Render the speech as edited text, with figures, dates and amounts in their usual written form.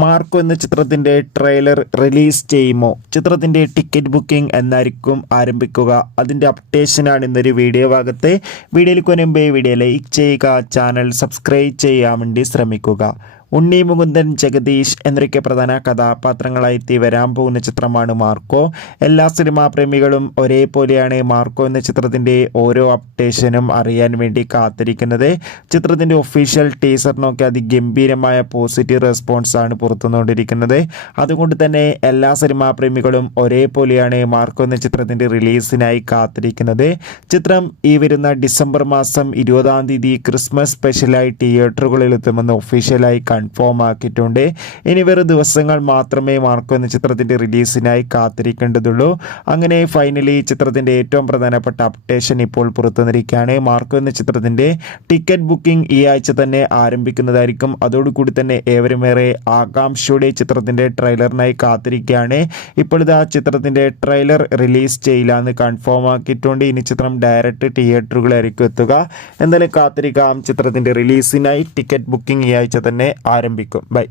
Marco എന്ന ചിത്രത്തിൻ്റെ trailer release ചെയ്യുമോ? ചിത്രത്തിൻ്റെ ടിക്കറ്റ് ബുക്കിംഗ് എന്നായിരിക്കും ആരംഭിക്കുക? അതിൻ്റെ അപ്ഡേഷനാണ് ഇന്നൊരു വീഡിയോ ഭാഗത്ത്. വീഡിയോയിൽ മുൻപേ വീഡിയോ ലൈക്ക് ചെയ്യുക, ചാനൽ സബ്സ്ക്രൈബ് ചെയ്യാൻ വേണ്ടി ശ്രമിക്കുക. ഉണ്ണി മുകുന്ദൻ, ജഗദീഷ് എന്നൊക്കെ പ്രധാന കഥാപാത്രങ്ങളായി വരാൻ പോകുന്ന ചിത്രമാണ് മാർക്കോ. എല്ലാ സിനിമാ പ്രേമികളും ഒരേപോലെയാണ് മാർക്കോ എന്ന ചിത്രത്തിൻ്റെ ഓരോ അപ്ഡേഷനും അറിയാൻ വേണ്ടി കാത്തിരിക്കുന്നത്. ചിത്രത്തിൻ്റെ ഒഫീഷ്യൽ ടീസറിനൊക്കെ അതിഗംഭീരമായ പോസിറ്റീവ് റെസ്പോൺസാണ് പുറത്തുവന്നുകൊണ്ടിരിക്കുന്നത്. അതുകൊണ്ട് തന്നെ എല്ലാ സിനിമാ പ്രേമികളും ഒരേപോലെയാണ് മാർക്കോ എന്ന ചിത്രത്തിൻ്റെ റിലീസിനായി കാത്തിരിക്കുന്നത്. ചിത്രം ഈ വരുന്ന ഡിസംബർ മാസം 20-ാം തീയതി ക്രിസ്മസ് സ്പെഷ്യലായി തിയേറ്ററുകളിൽ എത്തുമെന്ന് ഒഫീഷ്യലായി കൺഫേം ആക്കിയിട്ടുണ്ട്. ഇനി വെറും ദിവസങ്ങൾ മാത്രമേ മാർക്കോ എന്ന ചിത്രത്തിൻ്റെ റിലീസിനായി കാത്തിരിക്കേണ്ടതുള്ളൂ. അങ്ങനെ ഫൈനലി ചിത്രത്തിൻ്റെ ഏറ്റവും പ്രധാനപ്പെട്ട അപ്ഡേഷൻ ഇപ്പോൾ പുറത്തുവന്നിരിക്കുകയാണ്. മാർക്കോ എന്ന ചിത്രത്തിൻ്റെ ടിക്കറ്റ് ബുക്കിംഗ് ഈ ആഴ്ച തന്നെ ആരംഭിക്കുന്നതായിരിക്കും. അതോടുകൂടി തന്നെ ഏവരുമേറെ ആകാംക്ഷയോടെ ചിത്രത്തിൻ്റെ ട്രെയിലറിനായി കാത്തിരിക്കുകയാണ്. ഇപ്പോഴത്തെ ചിത്രത്തിൻ്റെ ട്രെയിലർ റിലീസ് ചെയ്യില്ല എന്ന് കൺഫേം ആക്കിയിട്ടുണ്ട്. ഇനി ചിത്രം ഡയറക്റ്റ് തിയേറ്ററുകളായിരിക്കും എത്തുക. എന്തായാലും കാത്തിരിക്കാം. ചിത്രത്തിൻ്റെ റിലീസിനായി ടിക്കറ്റ് ബുക്കിംഗ് ഈ ആഴ്ച തന്നെ ആരംഭിക്കും. ബൈ.